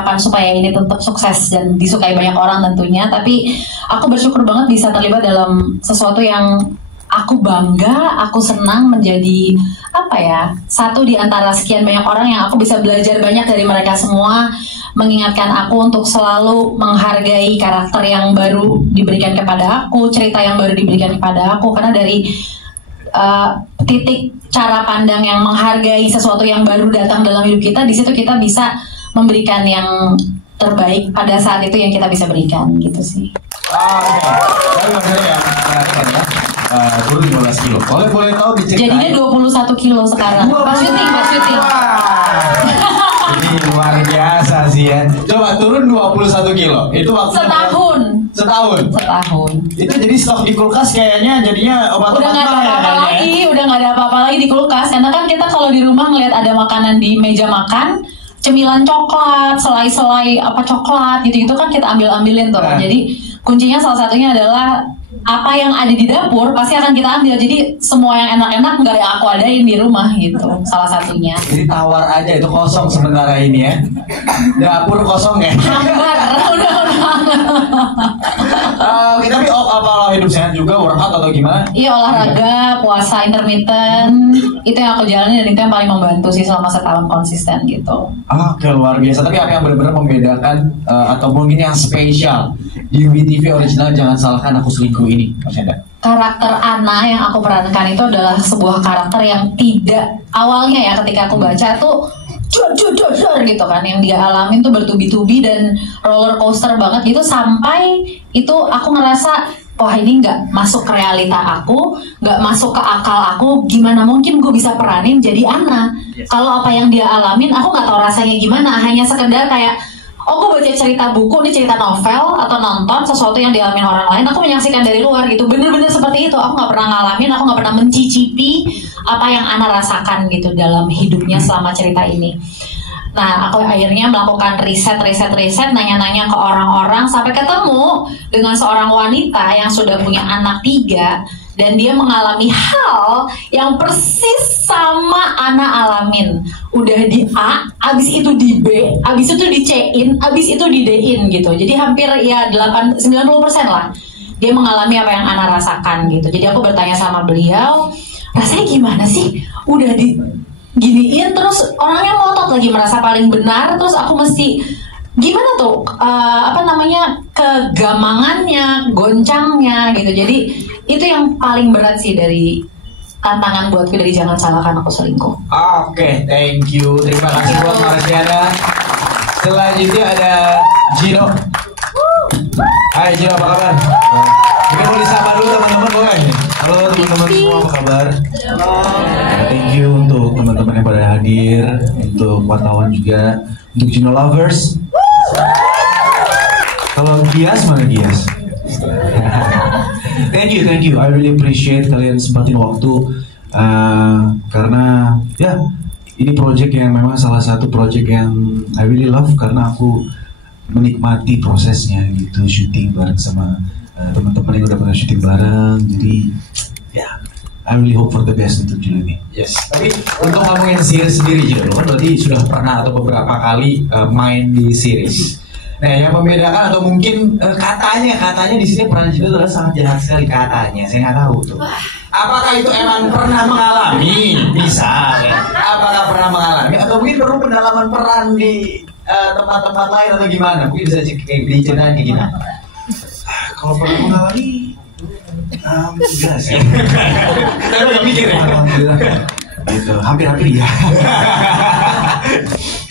kapan supaya ini tetap sukses dan disukai banyak orang tentunya. Tapi aku bersyukur banget bisa terlibat dalam sesuatu yang aku bangga, aku senang menjadi satu di antara sekian banyak orang yang aku bisa belajar banyak dari mereka semua, mengingatkan aku untuk selalu menghargai karakter yang baru diberikan kepada aku, cerita yang baru diberikan kepada aku, karena dari titik cara pandang yang menghargai sesuatu yang baru datang dalam hidup kita, di situ kita bisa memberikan yang terbaik pada saat itu yang kita bisa berikan, gitu sih. Turun 15 kilo. Boleh tahu diceritain. Jadinya 21 kilo sekarang. Pas syuting. Ini luar biasa sih ya. Coba turun 21 kilo. Itu waktu setahun. Itu jadi stok di kulkas kayaknya jadinya obat-obatan. Udah nggak ada apa-apa lagi di kulkas. Karena kan kita kalau di rumah ngeliat ada makanan di meja makan, cemilan coklat, selai-selai coklat gitu-gitu kan kita ambilin tuh. Jadi kuncinya salah satunya adalah apa yang ada di dapur pasti akan kita ambil. Jadi semua yang enak-enak nggak yang aku adain di rumah gitu. Salah satunya. Jadi tawar aja itu kosong sementara ini ya. Dapur kosong ya. Hambar. Tapi apa hidup sehat juga, workout atau gimana? Iya, olahraga, puasa intermittent, itu yang aku jalani dan itu yang paling membantu sih selama setahun konsisten gitu. Oke, luar biasa. Tapi apa yang benar-benar membedakan atau mungkin yang spesial di WeTV original Jangan Salahkan Aku Selingkuh ini, Mas Enda? Karakter Ana yang aku perankan itu adalah sebuah karakter yang tidak awalnya ya ketika aku baca tuh jor gitu kan, yang dia alamin tuh bertubi-tubi dan roller coaster banget gitu, sampai itu aku ngerasa wah ini nggak masuk ke realita aku, nggak masuk ke akal aku, gimana mungkin gue bisa peranin jadi Ana. Kalau apa yang dia alamin aku nggak tahu rasanya gimana, hanya sekedar kayak gue baca cerita buku, ini cerita novel atau nonton sesuatu yang dialami orang lain, aku menyaksikan dari luar gitu, bener-bener seperti itu. Aku nggak pernah ngalamin, aku nggak pernah mencicipi apa yang Ana rasakan gitu dalam hidupnya selama cerita ini. Nah, aku akhirnya melakukan riset, nanya-nanya ke orang-orang sampai ketemu dengan seorang wanita yang sudah punya anak 3 dan dia mengalami hal yang persis sama Ana alamin. Udah di A, abis itu di B, abis itu di C-in, abis itu di D-in gitu. Jadi hampir ya 90% lah dia mengalami apa yang Ana rasakan gitu. Jadi aku bertanya sama beliau, rasanya gimana sih? Udah di giniin terus orangnya ngotot lagi merasa paling benar, terus aku mesti gimana tuh kegamangannya, goncangnya gitu. Jadi itu yang paling berat sih dari tantangan buatku dari Jangan Salahkan Aku Selingkuh. Oke, thank you, terima kasih buat Marsiana. Selanjutnya ada Gino. Hai Gino, apa kabar? Mungkin mau disapa dulu teman-teman, boleh? Halo teman-teman semua, apa kabar? Thank you untuk teman-teman yang pada hadir, untuk wartawan juga, untuk Gino lovers. Kalau Gias, mana Gias? Thank you. I really appreciate kalian sempatin waktu karena ya ini project yang memang salah satu project yang I really love karena aku menikmati prosesnya gitu, syuting bareng sama teman-teman yang udah pernah syuting bareng. Jadi ya I really hope for the best untuk Gino ini. Yes. Tapi untuk ngomongin series sendiri Gino, kan berarti sudah pernah atau beberapa kali main di series. Nah, yang membedakan atau mungkin katanya di sini peran Gino adalah sangat jahat sekali katanya. Saya nggak tahu tuh. Apakah itu emang pernah mengalami? Bisa. Ya? Apakah pernah mengalami? Atau mungkin perlu pendalaman peran di tempat-tempat lain atau gimana? Mungkin bisa diceritain kayak gimana? Kalau pernah mengalami, enggak sih. Tapi nggak mikir ya. Alhamdulillah. Gitu. Hampir-hampir ya.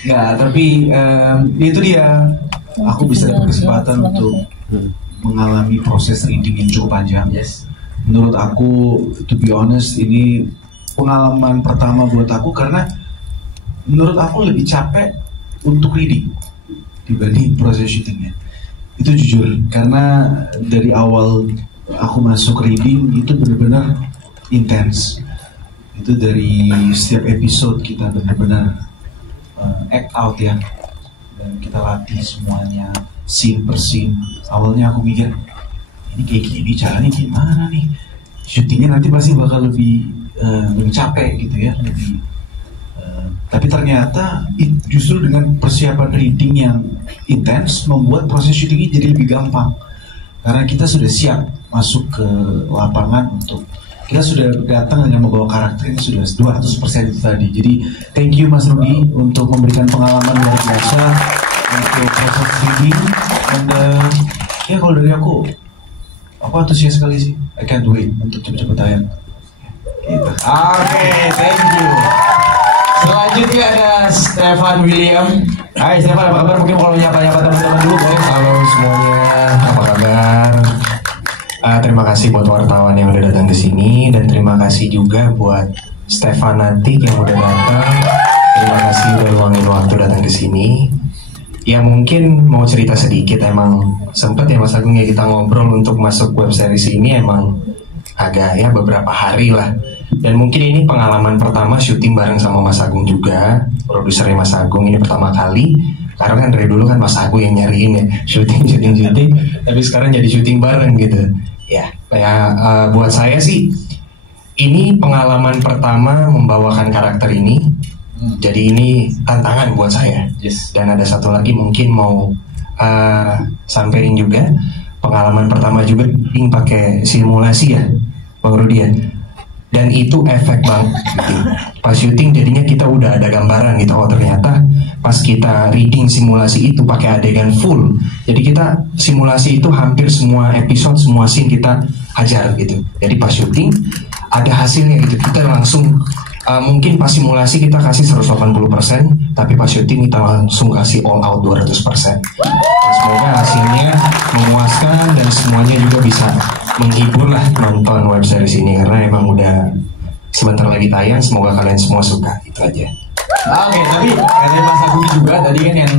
Nggak, tapi itu dia. Aku bisa dapat kesempatan untuk mengalami proses reading yang cukup panjang. Yes. Menurut aku, to be honest, ini pengalaman pertama buat aku karena menurut aku lebih capek untuk reading dibanding proses syutingnya. Itu jujur, karena dari awal aku masuk reading itu benar-benar intens. Itu dari setiap episode kita benar-benar act out ya. Dan kita latih semuanya scene per scene. Awalnya aku mikir ini kayak gini caranya gimana nih, syutingnya nanti pasti bakal lebih capek gitu ya, lebih Tapi ternyata justru dengan persiapan reading yang intens membuat proses syutingnya jadi lebih gampang. Karena kita sudah siap masuk ke lapangan untuk kita sudah datang dengan membawa karakter ini sudah 200% itu tadi. Jadi thank you Mas Rudi untuk memberikan pengalaman luar biasa untuk proses reading. Dan ya kalau dari aku antusias sekali sih. I can't wait untuk cepet-cepet tayang. Gitu. Oke, thank you. Selanjutnya ada Stefan William. Hai Stefan, apa kabar? Mungkin kalau nyapa-nyapa teman-teman dulu boleh. Halo semuanya, apa kabar? Terima kasih buat wartawan yang udah datang ke sini dan terima kasih juga buat Stefan Natik yang udah datang. Terima kasih udah luangin waktu datang ke sini. Ya mungkin mau cerita sedikit, emang sempet ya Mas Agung ya kita ngobrol untuk masuk web series ini emang agak ya beberapa hari lah. Dan mungkin ini pengalaman pertama syuting bareng sama Mas Agung juga, produsernya Mas Agung ini pertama kali. Karena kan dari dulu kan Mas Agung yang nyariin ya syuting, tapi sekarang jadi syuting bareng gitu. Ya buat saya sih ini pengalaman pertama membawakan karakter ini. Jadi ini tantangan buat saya. Yes. Dan ada satu lagi mungkin mau sampein juga pengalaman pertama juga ini pakai simulasi ya, Bang Rudi ya. Dan itu efek banget gitu. Pas syuting jadinya kita udah ada gambaran gitu. Oh ternyata pas kita reading simulasi itu pakai adegan full. Jadi kita simulasi itu hampir semua episode, semua scene kita hajar gitu. Jadi pas syuting ada hasilnya gitu. Kita langsung mungkin pas simulasi kita kasih 180%, tapi pas syuting kita langsung kasih all out 200%. Semoga hasilnya memuaskan dan semuanya juga bisa menghibur lah nonton web series ini, karena emang udah sebentar lagi tayang. Semoga kalian semua suka, itu aja. Oke, tapi dari Mas Agung juga tadi kan yang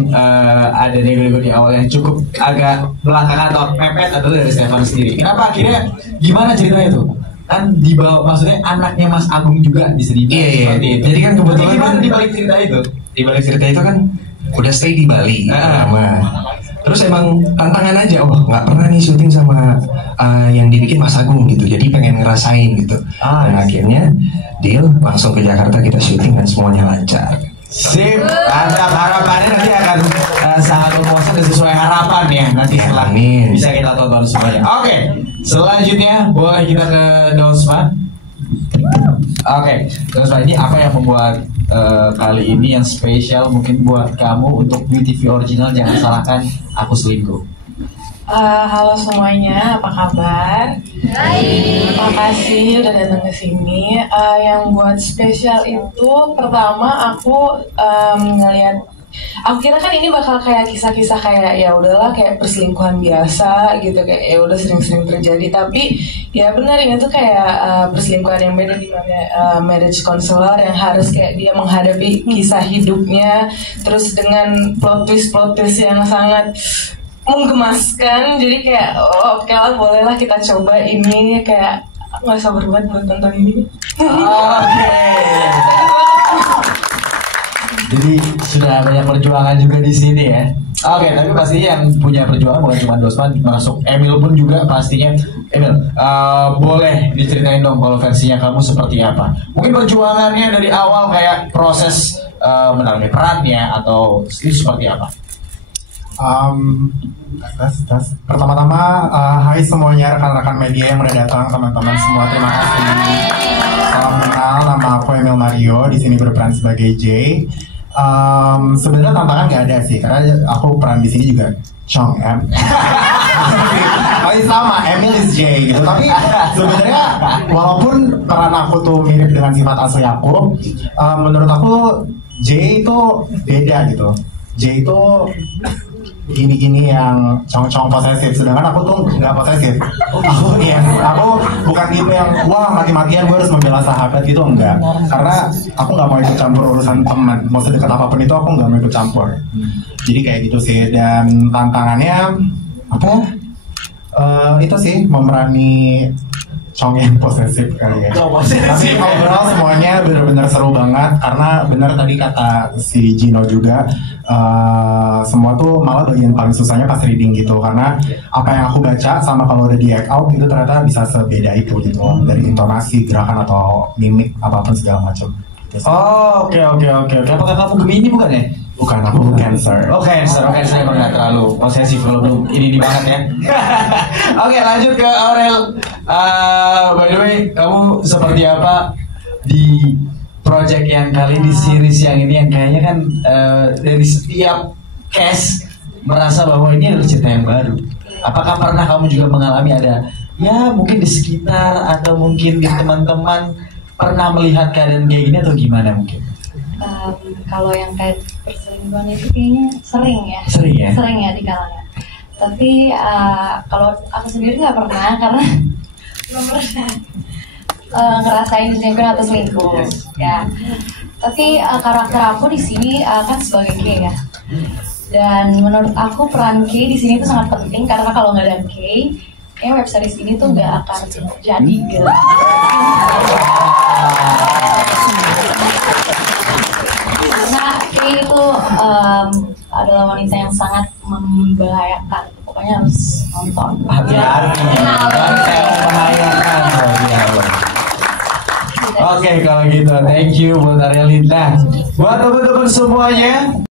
ada nego-nego di awal yang cukup agak belakangan atau pepet adalah dari Stefan sendiri. Kenapa akhirnya gimana ceritanya itu? Kan dibawa, maksudnya anaknya Mas Agung juga bisa dibawa seperti itu. Jadi kan kebetulan gimana di balik cerita itu? Di balik cerita itu kan udah stay di Bali lama. Terus emang tantangan aja, nggak pernah nih syuting sama yang dibikin Mas Agung gitu. Jadi pengen ngerasain gitu. Dan akhirnya deal langsung ke Jakarta, kita syuting dan semuanya lancar. Sip, mantap. Harapannya nanti akan sangat memuaskan dan sesuai harapan ya nanti setelah bisa kita tonton semuanya. Oke, selanjutnya boleh kita ke Donsma. Oke, Donsma, ini apa yang membuat kali ini yang spesial mungkin buat kamu untuk BTV original Jangan Salahkan Aku Selingkuh? Halo semuanya, apa kabar? Terima kasih udah datang ke sini. Yang buat spesial itu pertama aku ngeliat, aku kira kan ini bakal kayak kisah-kisah kayak ya udahlah kayak perselingkuhan biasa gitu, kayak ya udah sering-sering terjadi. Tapi ya benar ini tuh kayak perselingkuhan yang beda, di mana marriage counselor yang harus kayak dia menghadapi kisah hidupnya, terus dengan plot twist yang sangat menggemaskan. Jadi kayak oke lah, bolehlah kita coba ini, kayak nggak sabar banget buat nonton ini. Oke. Jadi sudah banyak perjuangan juga di sini ya. Oke, tapi pastinya yang punya perjuangan bukan cuma Dosman, masuk Emil pun juga pastinya. Emil, boleh diceritain dong kalau versinya kamu seperti apa? Mungkin perjuangannya dari awal kayak proses menalami perannya atau itu seperti apa? Pertama-tama, hai semuanya rekan-rekan media yang udah datang, teman-teman semua, terima kasih. Salam kenal, nama aku Emil Mario, di sini berperan sebagai Jay. Sebenarnya tantangan nggak ada sih, karena aku peran di sini juga Chong M. Sama Emil is Jay gitu. Tapi sebenarnya walaupun peran aku tuh mirip dengan sifat asli aku, menurut aku Jay itu beda gitu. Jay itu gini-gini yang cong-cong posesif, sedangkan aku tuh nggak posesif. Aku bukan gitu yang wah mati-matian gue harus membela sahabat gitu, enggak. Karena aku nggak mau ikut campur urusan teman, mau sedekat apapun itu aku nggak mau ikut campur. Jadi kayak gitu sih. Dan tantangannya apa ya? Itu sih memerani Chong yang posesif kali ya. Tapi overall semuanya benar-benar seru banget, karena benar tadi kata si Gino juga, semua tuh malah bagian paling susahnya pas reading gitu, karena apa yang aku baca sama kalau udah di act out itu ternyata bisa sebeda itu gitu, dari intonasi, gerakan atau mimik apapun segala macam. Oh, oke. Apakah kamu Gemini bukan ya? Bukan, aku Cancer. Oh, Cancer emang nggak terlalu posesif kalau belum ini di banget ya. Oke, lanjut ke Aurel. By the way, kamu seperti apa di project yang kali ini, series yang ini, yang kayaknya kan dari setiap cast merasa bahwa ini adalah cerita yang baru. Apakah pernah kamu juga mengalami ada, ya mungkin di sekitar atau mungkin di teman-teman pernah melihat keadaan kayak gini atau gimana mungkin? Kalau yang kayak perselingkuhan itu kayaknya sering ya di kalangan. Tapi kalau aku sendiri nggak pernah karena belum pernah ngerasain diselingkuhin atau selingkuh ya. Tapi karakter aku di sini kan sebagai K ya. Dan menurut aku peran K di sini itu sangat penting karena kalau nggak ada K, kayak web series ini tuh nggak akan jadi gitu. Karena Kay itu adalah wanita yang sangat membahayakan. Pokoknya harus nonton. Oke, kalau gitu, thank you buat Aurel. Nah, buat teman-teman semuanya.